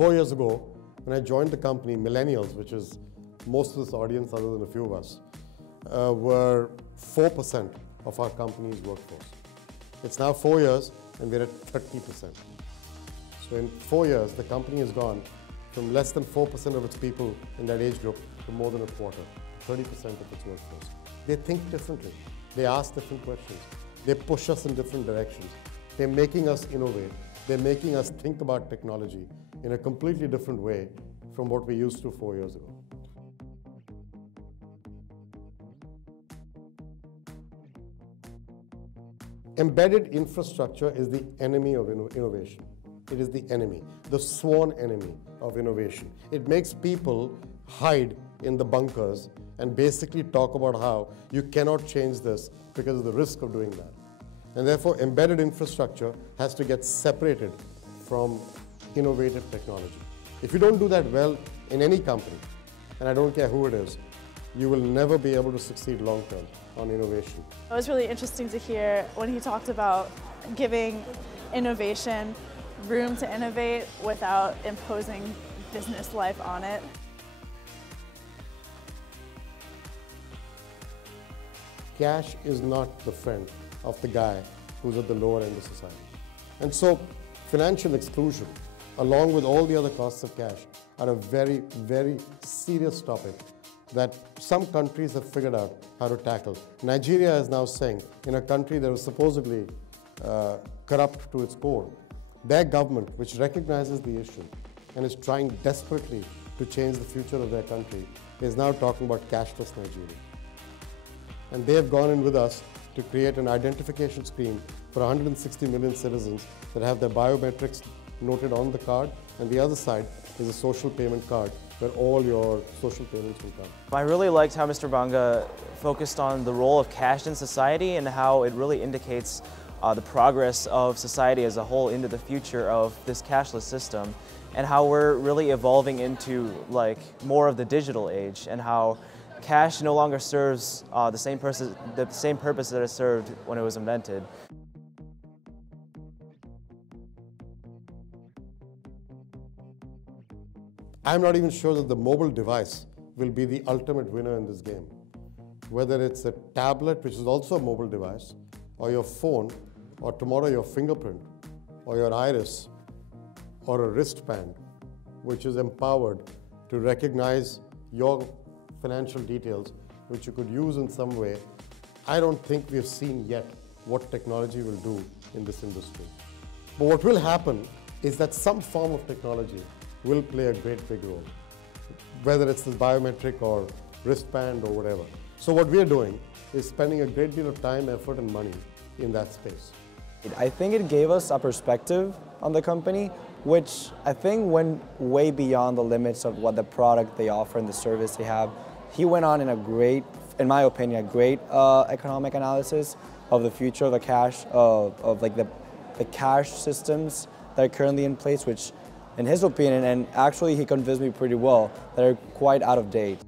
4 years ago, when I joined the company, millennials, which is most of this audience other than a few of us, were 4% of our company's workforce. It's now 4 years and we're at 30%. So in 4 years, the company has gone from less than 4% of its people in that age group to more than a quarter, 30% of its workforce. They think differently. They ask different questions. They push us in different directions. They're making us innovate. They're making us think about technology in a completely different way from what we used to 4 years ago. Embedded infrastructure is the enemy of innovation. It is the enemy, the sworn enemy of innovation. It makes people hide in the bunkers and basically talk about how you cannot change this because of the risk of doing that. And therefore, embedded infrastructure has to get separated from innovative technology. If you don't do that well in any company, and I don't care who it is, you will never be able to succeed long term on innovation. It was really interesting to hear when he talked about giving innovation room to innovate without imposing business life on it. Cash is not the friend of the guy who's at the lower end of society. And so financial exclusion, along with all the other costs of cash, are a very, very serious topic that some countries have figured out how to tackle. Nigeria is now saying, in a country that was supposedly corrupt to its core, their government, which recognizes the issue and is trying desperately to change the future of their country, is now talking about cashless Nigeria. And they have gone in with us to create an identification scheme for 160 million citizens that have their biometrics noted on the card, and the other side is a social payment card where all your social payments will come. I really liked how Mr. Banga focused on the role of cash in society and how it really indicates the progress of society as a whole into the future of this cashless system, and how we're really evolving into more of the digital age, and how cash no longer serves the same purpose that it served when it was invented. I'm not even sure that the mobile device will be the ultimate winner in this game. Whether it's a tablet, which is also a mobile device, or your phone, or tomorrow your fingerprint, or your iris, or a wristband, which is empowered to recognize your financial details, which you could use in some way. I don't think we have seen yet what technology will do in this industry. But what will happen is that some form of technology will play a great big role, whether it's this biometric or wristband or whatever. So what we're doing is spending a great deal of time, effort, and money in that space. I think it gave us a perspective on the company, which I think went way beyond the limits of what the product they offer and the service they have. He went on in a great, in my opinion, a great economic analysis of the future of the cash, of the cash systems that are currently in place, which in his opinion, and actually he convinced me pretty well, that are quite out of date.